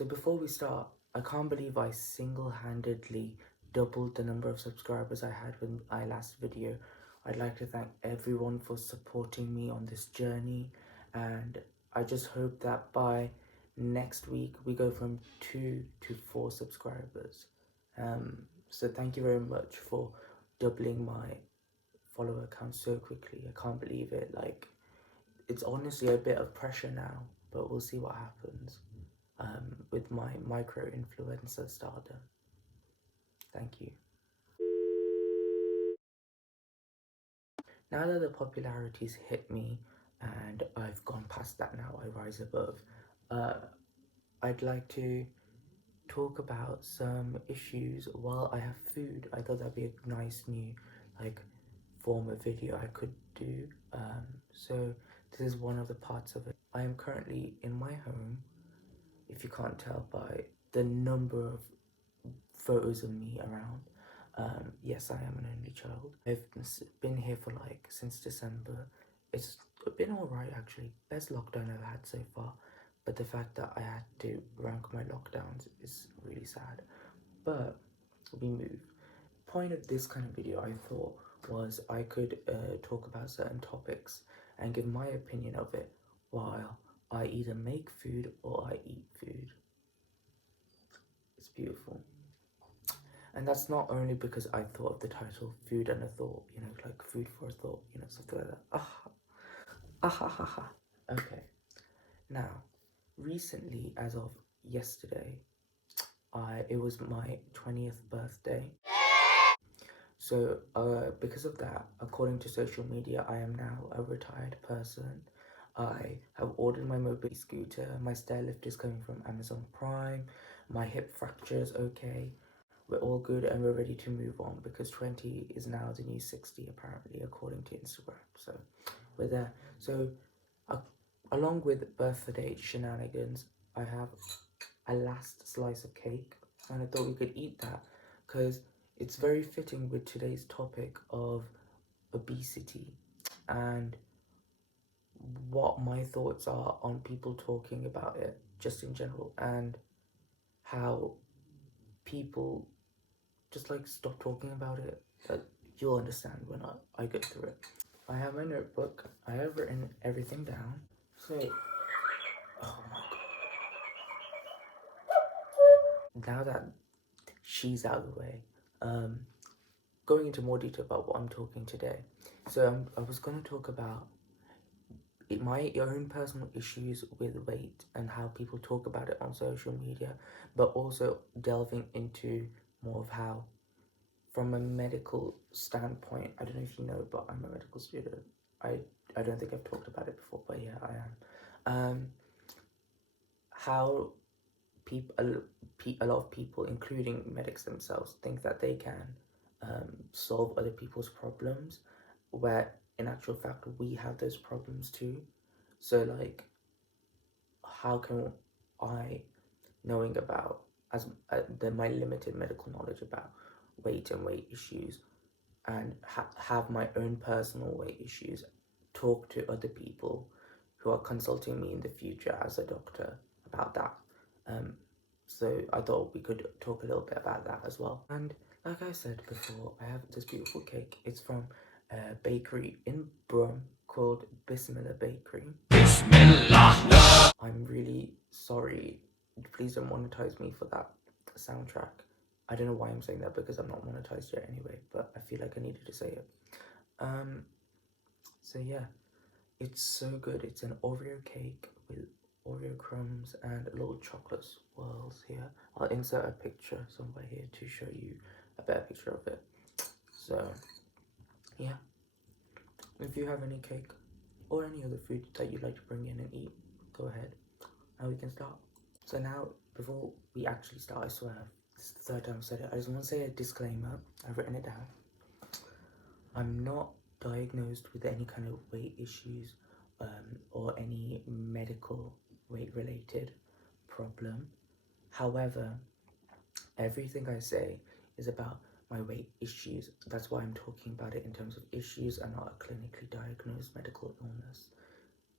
So before we start, I can't believe I single-handedly doubled the number of subscribers I had with my last video. I'd like to thank everyone for supporting me on this journey, and I just hope that by next week we go from 2 to 4 subscribers. So thank you very much for doubling my follower count so quickly. I can't believe it. Like, it's honestly a bit of pressure now, but we'll see what happens with my micro influencer stardom. Thank you. Now that the popularity's hit me and I've gone past that now, I rise above, I'd like to talk about some issues while I have food. I thought that'd be a nice new like form of video I could do. So this is one of the parts of it. I am currently in my home, if you can't tell by the number of photos of me around. Yes, I am an only child. I've been here for like since December. It's been alright actually. Best lockdown I've had so far. But the fact that I had to rank my lockdowns is really sad. But we move. Point of this kind of video I thought was I could talk about certain topics and give my opinion of it while I either make food or I eat food. It's beautiful. And that's not only because I thought of the title Food and a Thought, you know, like food for a thought, you know, something like that. Ha ha ha. Okay. Now, recently, as of yesterday, it was my 20th birthday. So, because of that, according to social media, I am now a retired person. I have ordered my mobility scooter. My stair lift is coming from Amazon Prime. My hip fracture is okay. We're all good and we're ready to move on because 20 is now the new 60 apparently, according to Instagram. So we're there. So along with birthday shenanigans, I have a last slice of cake and I thought we could eat that because it's very fitting with today's topic of obesity and what my thoughts are on people talking about it just in general and how people just like stop talking about it. You'll understand when I go through it. I have my notebook. I have written everything down. So, oh my god. Now that she's out of the way, going into more detail about what I'm talking today. So I was going to talk about my own personal issues with weight and how people talk about it on social media, but also delving into more of how from a medical standpoint, I don't know if you know, but I'm a medical student. I don't think I've talked about it before, but yeah, I am. How people, a lot of people, including medics themselves, think that they can solve other people's problems, where in actual fact we have those problems too. So like, how can I, knowing about as my limited medical knowledge about weight and weight issues and have my own personal weight issues, talk to other people who are consulting me in the future as a doctor about that. So I thought we could talk a little bit about that as well. And like I said before, I have this beautiful cake. It's from a bakery in Brum called Bismillah Bakery. Bismillah! I'm really sorry. Please don't monetize me for that soundtrack. I don't know why I'm saying that because I'm not monetized yet anyway, but I feel like I needed to say it. So yeah, it's so good. It's an Oreo cake with Oreo crumbs and little chocolate swirls here. I'll insert a picture somewhere here to show you a better picture of it. So yeah, if you have any cake or any other food that you'd like to bring in and eat, go ahead and we can start. So now, before we actually start, I swear, this is the third time I've said it, I just want to say a disclaimer. I've written it down. I'm not diagnosed with any kind of weight issues or any medical weight related problem. However, everything I say is about my weight issues. That's why I'm talking about it in terms of issues and not a clinically diagnosed medical illness,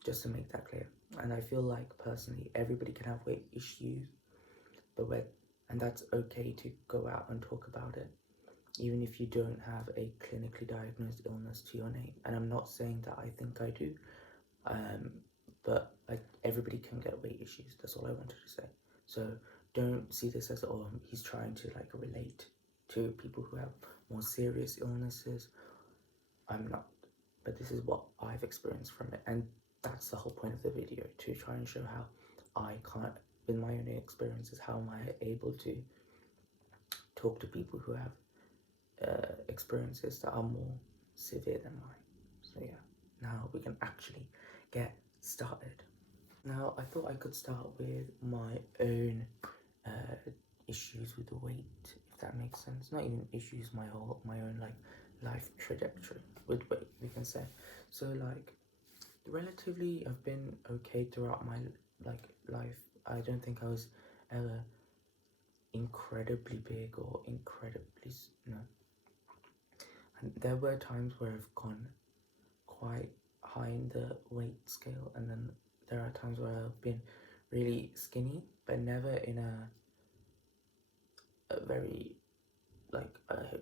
just to make that clear. And I feel like personally everybody can have weight issues, but when, and that's okay to go out and talk about it, even if you don't have a clinically diagnosed illness to your name. And I'm not saying that I think I do, um, but like everybody can get weight issues. That's all I wanted to say. So don't see this as, oh, he's trying to like relate to people who have more serious illnesses. I'm not, but this is what I've experienced from it, and that's the whole point of the video, to try and show how I can't, with my own experiences, how am I able to talk to people who have experiences that are more severe than mine. So yeah, now we can actually get started. Now I thought I could start with my own issues with the weight, if that makes sense. Not even issues, my own like life trajectory with weight, we can say. So like relatively, I've been okay throughout my like life. I don't think I was ever incredibly big or incredibly no. And there were times where I've gone quite high in the weight scale, and then there are times where I've been really skinny, but never in a very like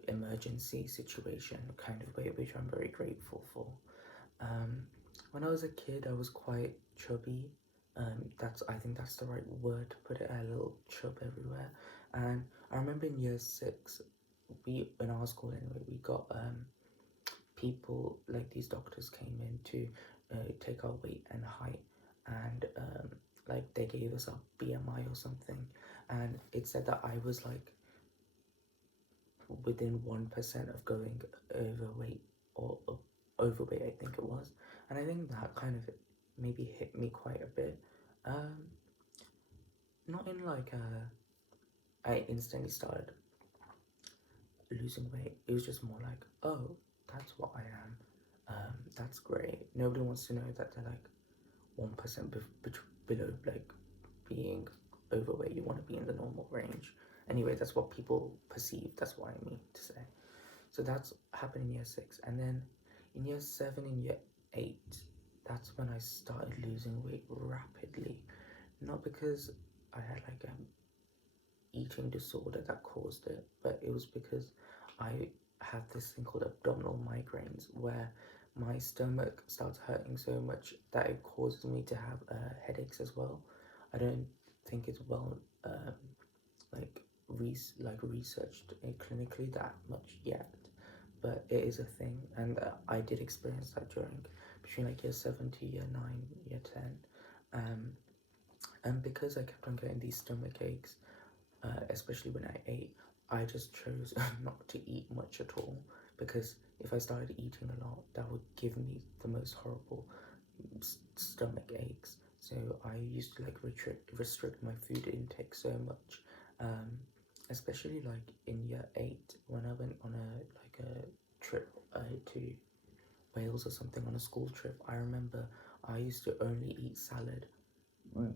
emergency situation kind of way, which I'm very grateful for. Um, when I was a kid, I was quite chubby. That's, I think that's the right word to put it. I had a little chub everywhere, and I remember in year six, we in our school anyway, we got people like these doctors came in to take our weight and height, and like they gave us a BMI or something, and it said that I was like within 1% of going overweight or overweight, I think it was. And I think that kind of maybe hit me quite a bit. Um, Not in like I instantly started losing weight. It was just more like, oh, that's what I am. That's great. Nobody wants to know that they're like 1% below like being overweight. You want to be in the normal range. Anyway, that's what people perceive. That's what I mean to say. So that's happened in year six. And then in year seven and year eight, that's when I started losing weight rapidly. Not because I had like an eating disorder that caused it, but it was because I have this thing called abdominal migraines where my stomach starts hurting so much that it causes me to have headaches as well. I don't think it's well like researched clinically that much yet, but it is a thing, and I did experience that during between like year 7 to year 9, year 10, um, and because I kept on getting these stomach aches, especially when I ate, I just chose not to eat much at all, because if I started eating a lot, that would give me the most horrible stomach aches. So I used to like restrict my food intake so much, um, especially like in year 8 when I went on a trip to Wales or something on a school trip. I remember I used to only eat salad,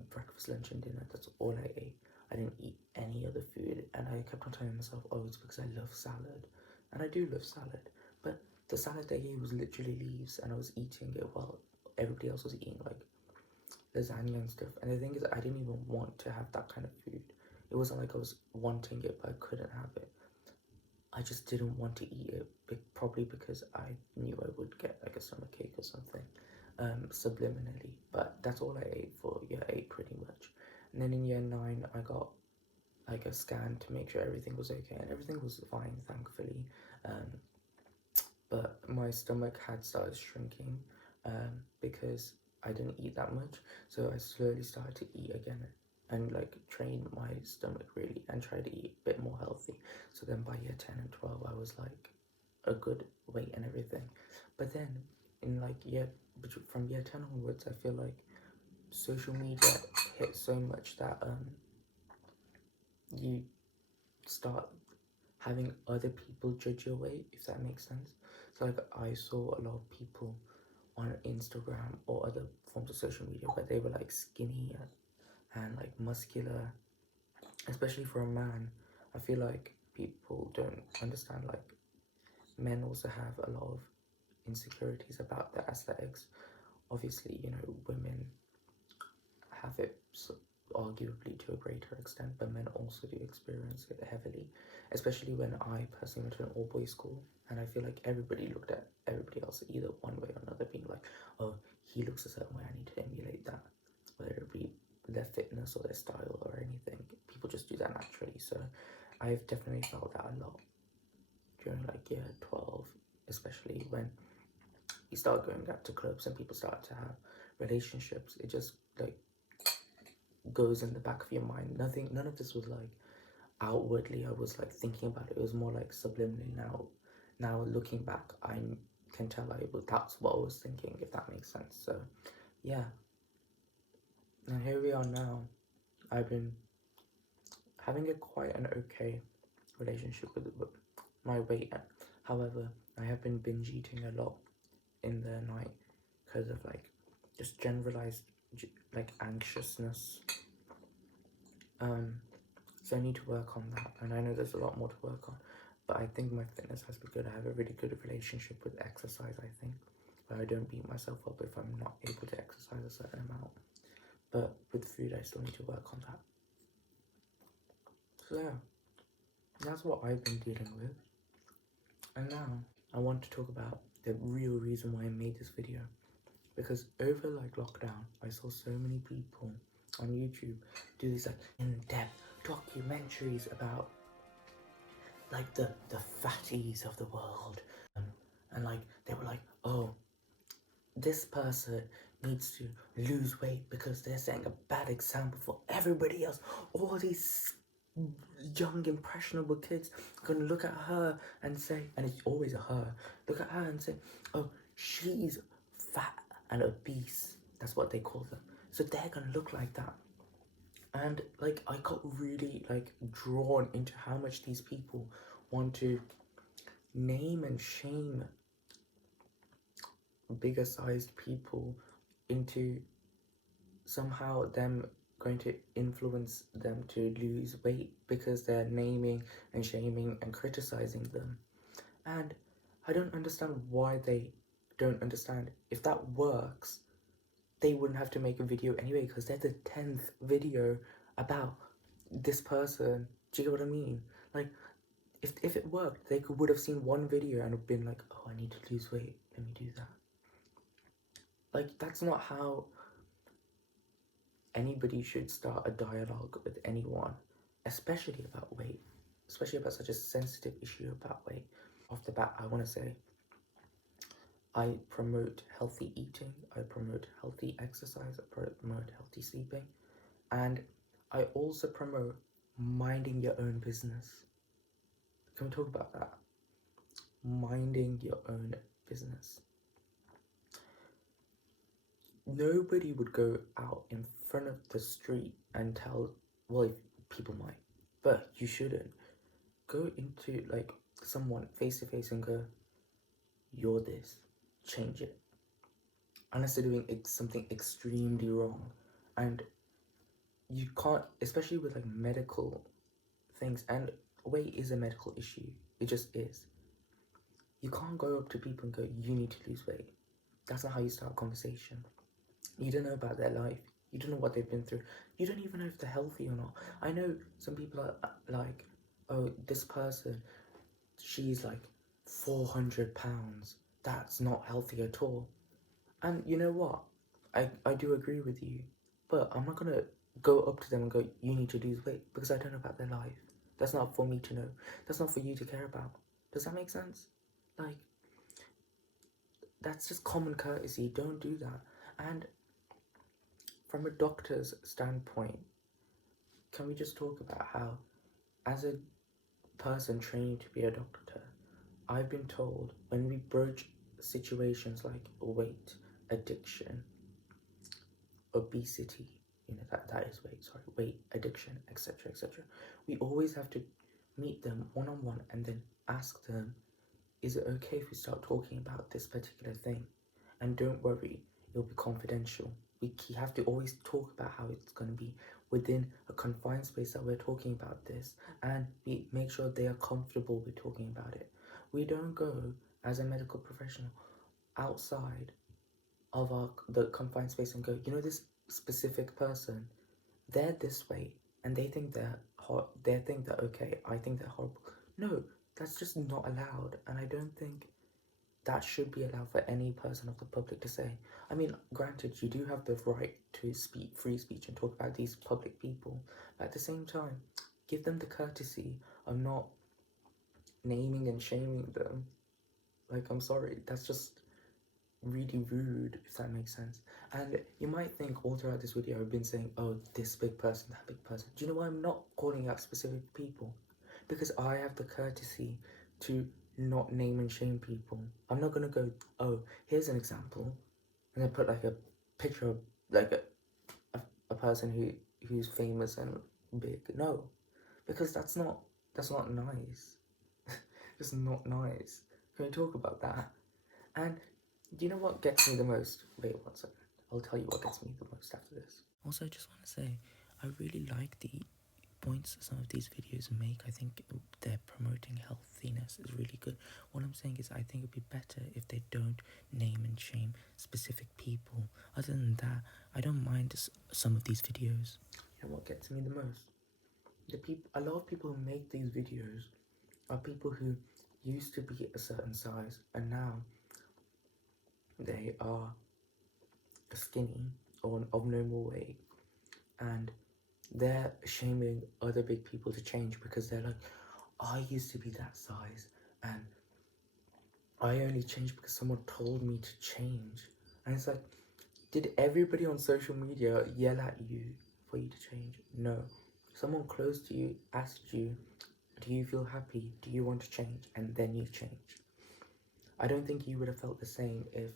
breakfast, lunch, and dinner. That's all I ate. I didn't eat any other food, and I kept on telling myself, "Oh, it's because I love salad," and I do love salad. But the salad they gave was literally leaves, and I was eating it while everybody else was eating like lasagna and stuff. And the thing is, I didn't even want to have that kind of food. It wasn't like I was wanting it, but I couldn't have it. I just didn't want to eat it, probably because I knew I would get like a stomach ache or something, subliminally. But that's all I ate for year 8 pretty much. And then in year 9, I got like a scan to make sure everything was okay, and everything was fine, thankfully. Um, but my stomach had started shrinking because I didn't eat that much. So I slowly started to eat again and like train my stomach really and try to eat a bit more healthy. So then by year 10 and 12, I was like a good weight and everything. But then in like from year 10 onwards, I feel like social media hit so much that you start having other people judge your weight, if that makes sense. So like I saw a lot of people on Instagram or other forms of social media where they were like skinny and like muscular, especially for a man. I feel like people don't understand like men also have a lot of insecurities about their aesthetics. Obviously, you know, women have it arguably to a greater extent, but men also do experience it heavily, especially when I personally went to an all-boys school, and I feel like everybody looked at everybody else either one way or another, being like, oh, he looks a certain way, I need to emulate that, whether it be their fitness or their style or anything. People just do that naturally. So I've definitely felt that a lot during like year 12, especially when you start going out to clubs and people start to have relationships. It just like goes in the back of your mind. None of this was like outwardly I was like thinking about it. It was more like subliminally. Now looking back, I can tell that's what I was thinking, if that makes sense. So yeah, and here we are now. I've been having a quite an okay relationship with my weight. However, I have been binge eating a lot in the night because of like just generalized like anxiousness. So I need to work on that, and I know there's a lot more to work on, but I think my fitness has been good. I have a really good relationship with exercise, I think, but I don't beat myself up if I'm not able to exercise a certain amount. But with food, I still need to work on that. So yeah, that's what I've been dealing with. And now I want to talk about the real reason why I made this video. Because over like lockdown, I saw so many people on YouTube do these like in-depth documentaries about like the fatties of the world, and like they were like, oh, this person needs to lose weight because they're setting a bad example for everybody else. All these young impressionable kids are gonna look at her and say, and it's always a her, look at her and say, oh, she's fat and obese. That's what they call them. So they're gonna look like that. And like I got really like drawn into how much these people want to name and shame bigger sized people into somehow them going to influence them to lose weight because they're naming and shaming and criticizing them. And I don't understand why they don't understand. If that works, they wouldn't have to make a video anyway, because they're the 10th video about this person. Do you get what I mean? Like, if it worked, they would have seen one video and have been like, oh, I need to lose weight, let me do that. Like, that's not how anybody should start a dialogue with anyone, especially about weight, especially about such a sensitive issue about weight. Off the bat, I want to say I promote healthy eating, I promote healthy exercise, I promote healthy sleeping, and I also promote minding your own business. Can we talk about that? Minding your own business. Nobody would go out in front of the street and tell, well, people might, but you shouldn't. Go into like someone face to face and go, you're this, change it. Unless they're doing something extremely wrong. And you can't, especially with like medical things, and weight is a medical issue, it just is. You can't go up to people and go, you need to lose weight. That's not how you start a conversation. You don't know about their life. You don't know what they've been through. You don't even know if they're healthy or not. I know some people are like, oh, this person, she's like 400 pounds. That's not healthy at all. And you know what? I do agree with you. But I'm not going to go up to them and go, you need to lose weight, because I don't know about their life. That's not for me to know. That's not for you to care about. Does that make sense? Like, that's just common courtesy. Don't do that. And from a doctor's standpoint, can we just talk about how, as a person training to be a doctor, I've been told when we broach situations like weight, addiction, obesity, that is weight, sorry, weight, addiction, etc., etc., we always have to meet them one on one and then ask them, is it okay if we start talking about this particular thing? And don't worry, it'll be confidential. We have to always talk about how it's going to be within a confined space that we're talking about this, and we make sure they are comfortable with talking about it. We don't go as a medical professional outside of the confined space and go, this specific person, they're this way and they think they think that okay, I think they're horrible. No, that's just not allowed, and I don't think that should be allowed for any person of the public to say. I mean, granted, you do have the right to speak free speech and talk about these public people, but at the same time, give them the courtesy of not naming and shaming them. Like, I'm sorry, that's just really rude, if that makes sense. And you might think all throughout this video I've been saying, oh, this big person, that big person. Do you know why I'm not calling out specific people? Because I have the courtesy to not name and shame people. I'm not gonna go, oh, here's an example, and then put like a picture of like a person who's famous and big. No, because that's not nice. It's not nice. Can we talk about that? And do you know what gets me the most? Wait one second. I'll tell you what gets me the most after this. Also, I just want to say, I really like the points some of these videos make. I think they're promoting healthiness is really good. What I'm saying is I think it'd be better if they don't name and shame specific people. Other than that, I don't mind some of these videos. You know what gets me the most? A lot of people who make these videos are people who used to be a certain size and now they are skinny or of normal weight, and they're shaming other big people to change because they're like, I used to be that size and I only changed because someone told me to change. And it's like, did everybody on social media yell at you for you to change? No. Someone close to you asked you, do you feel happy? Do you want to change? And then you change. I don't think you would have felt the same if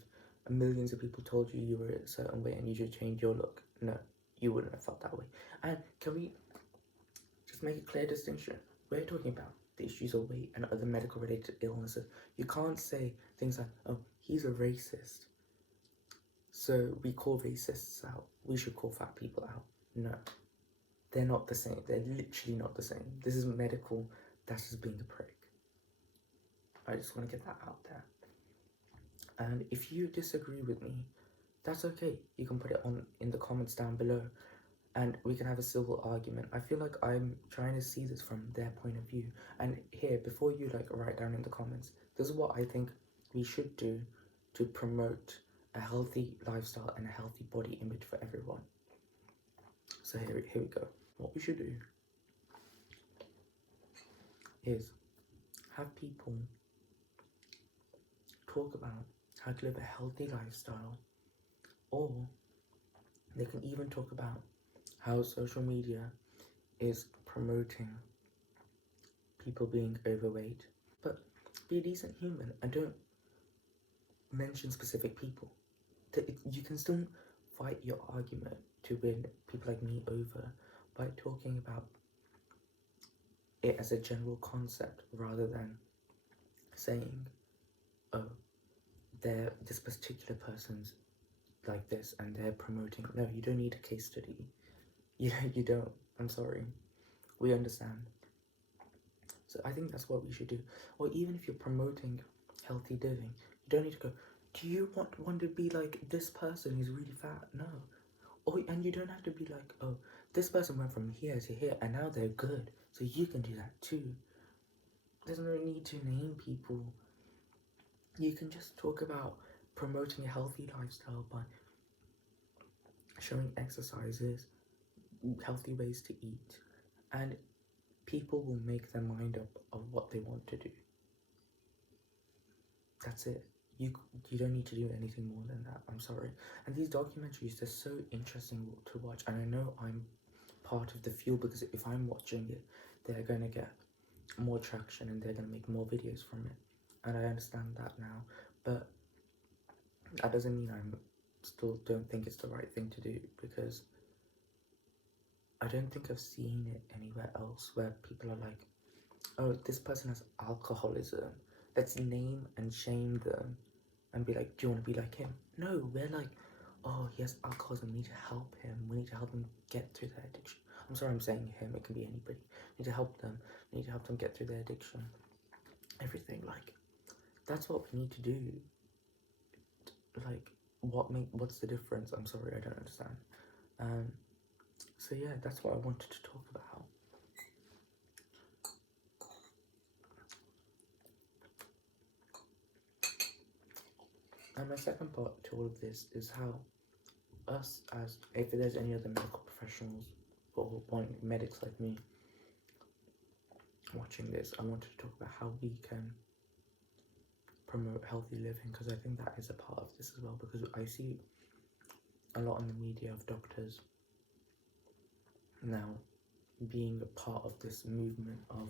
millions of people told you you were a certain way and you should change your look. No, you wouldn't have felt that way. And can we just make a clear distinction? We're talking about the issues of weight and other medical related illnesses. You can't say things like, oh, he's a racist, so we call racists out. We should call fat people out. No, they're not the same. They're literally not the same. This is medical. That's just being a prick. I just want to get that out there. And if you disagree with me, that's okay. You can put it on in the comments down below and we can have a civil argument. I feel like I'm trying to see this from their point of view. And here, before you like write down in the comments, this is what I think we should do to promote a healthy lifestyle and a healthy body image for everyone. So here we go. What we should do is have people talk about how to live a healthy lifestyle, or they can even talk about how social media is promoting people being overweight. But be a decent human and don't mention specific people. You can still fight your argument to win people like me over by talking about it as a general concept rather than saying, oh, this particular person's like this and they're promoting. No, you don't need a case study. You don't. I'm sorry. We understand. So I think that's what we should do. Or even if you're promoting healthy living, you don't need to go, do you want to be like this person who's really fat? No. Or, and you don't have to be like, oh, this person went from here to here and now they're good, so you can do that too. There's no need to name people. You can just talk about promoting a healthy lifestyle by showing exercises, healthy ways to eat, and people will make their mind up of what they want to do. That's it. You don't need to do anything more than that. I'm sorry. And these documentaries, they're so interesting to watch, and I know I'm part of the fuel because if I'm watching it, they're going to get more traction and they're going to make more videos from it, and I understand that now, but that doesn't mean I'm still don't think it's the right thing to do, because I don't think I've seen it anywhere else where people are like, oh, this person has alcoholism, let's name and shame them and be like, do you want to be like him? No, we're like, oh, he has alcoholism, we need to help him, we need to help him get through their addiction. I'm sorry I'm saying him, it can be anybody. We need to help them, we need to help them get through their addiction. Everything, like, that's what we need to do. Like, what's the difference? I'm sorry, I don't understand. So yeah, that's what I wanted to talk about. And my second part to all of this is how us, as if there's any other medical professionals or medics like me watching this, I wanted to talk about how we can promote healthy living, because I think that is a part of this as well, because I see a lot in the media of doctors now being a part of this movement of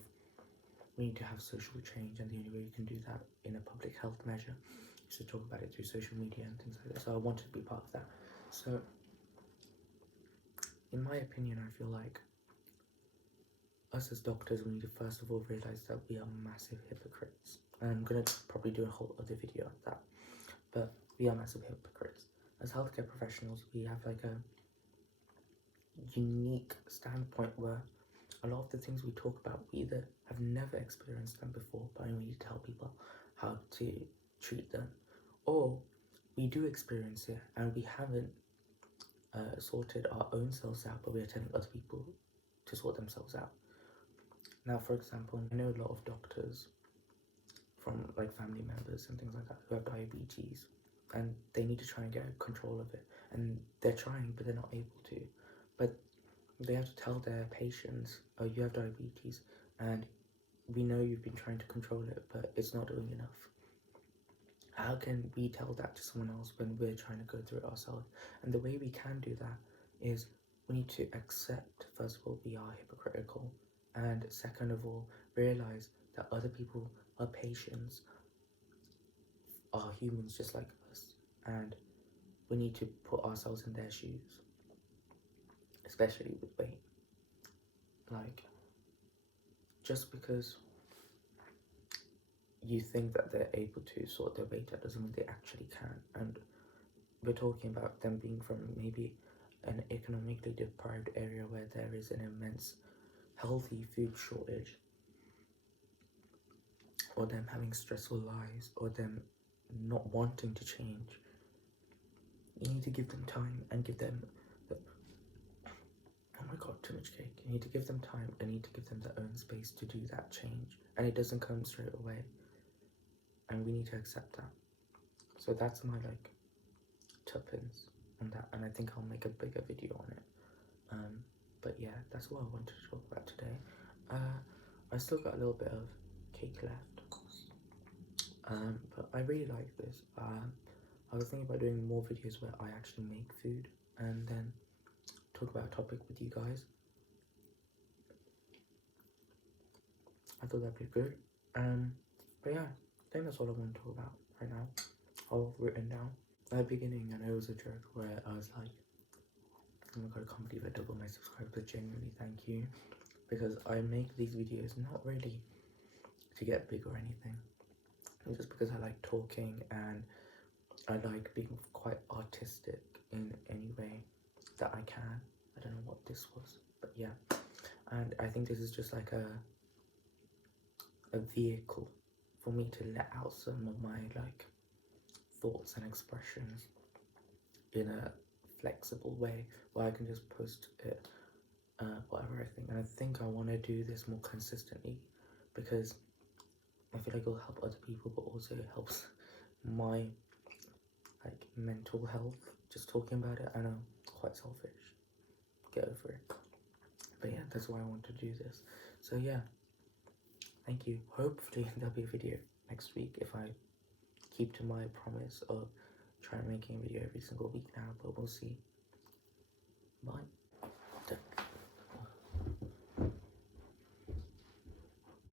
we need to have social change, and the only way you can do that in a public health measure is to talk about it through social media and things like that. So I wanted to be part of that. So in my opinion, I feel like us as doctors, we need to first of all realize that we are massive hypocrites. And I'm gonna probably do a whole other video on that, but we are massive hypocrites. As healthcare professionals, we have like a unique standpoint where a lot of the things we talk about, we either have never experienced them before, but we need to tell people how to treat them, or we do experience it and we haven't sorted our own selves out, but we are telling other people to sort themselves out. Now, for example, I know a lot of doctors from like family members and things like that who have diabetes, and they need to try and get control of it, and they're trying, but they're not able to. But they have to tell their patients, oh, you have diabetes, and we know you've been trying to control it, but it's not doing enough. How can we tell that to someone else when we're trying to go through it ourselves? And the way we can do that is we need to accept, first of all, we are hypocritical, and second of all, realize that other people are patients, are humans just like us, and we need to put ourselves in their shoes, especially with weight. Like, just because you think that they're able to sort their weight out doesn't mean they actually can. And we're talking about them being from maybe an economically deprived area where there is an immense healthy food shortage, or them having stressful lives, or them not wanting to change. You need to give them time and give them the, oh my god, too much cake. You need to give them time and you need to give them their own space to do that change, and it doesn't come straight away, and we need to accept that. So that's my like tuppence on that, and I think I'll make a bigger video on it. But yeah, that's what I wanted to talk about today. I still got a little bit of cake left, but I really like this. I was thinking about doing more videos where I actually make food and then talk about a topic with you guys. I thought that'd be good. But yeah, I think that's all I want to talk about right now. All written down. At the beginning, I know it was a joke where I was like, oh my god, I can't believe I doubled my subscribers. Genuinely, thank you. Because I make these videos not really to get big or anything. It's just because I like talking and I like being quite artistic in any way that I can. I don't know what this was, but yeah. And I think this is just like a vehicle for me to let out some of my like thoughts and expressions in a flexible way where I can just post it whatever I think. And I think I want to do this more consistently because I feel like it'll help other people, but also it helps my like mental health. Just talking about it, I know, quite selfish. Get over it. But yeah, that's why I want to do this. So yeah, thank you. Hopefully there'll be a video next week if I keep to my promise of trying making a video every single week now, but we'll see. Bye.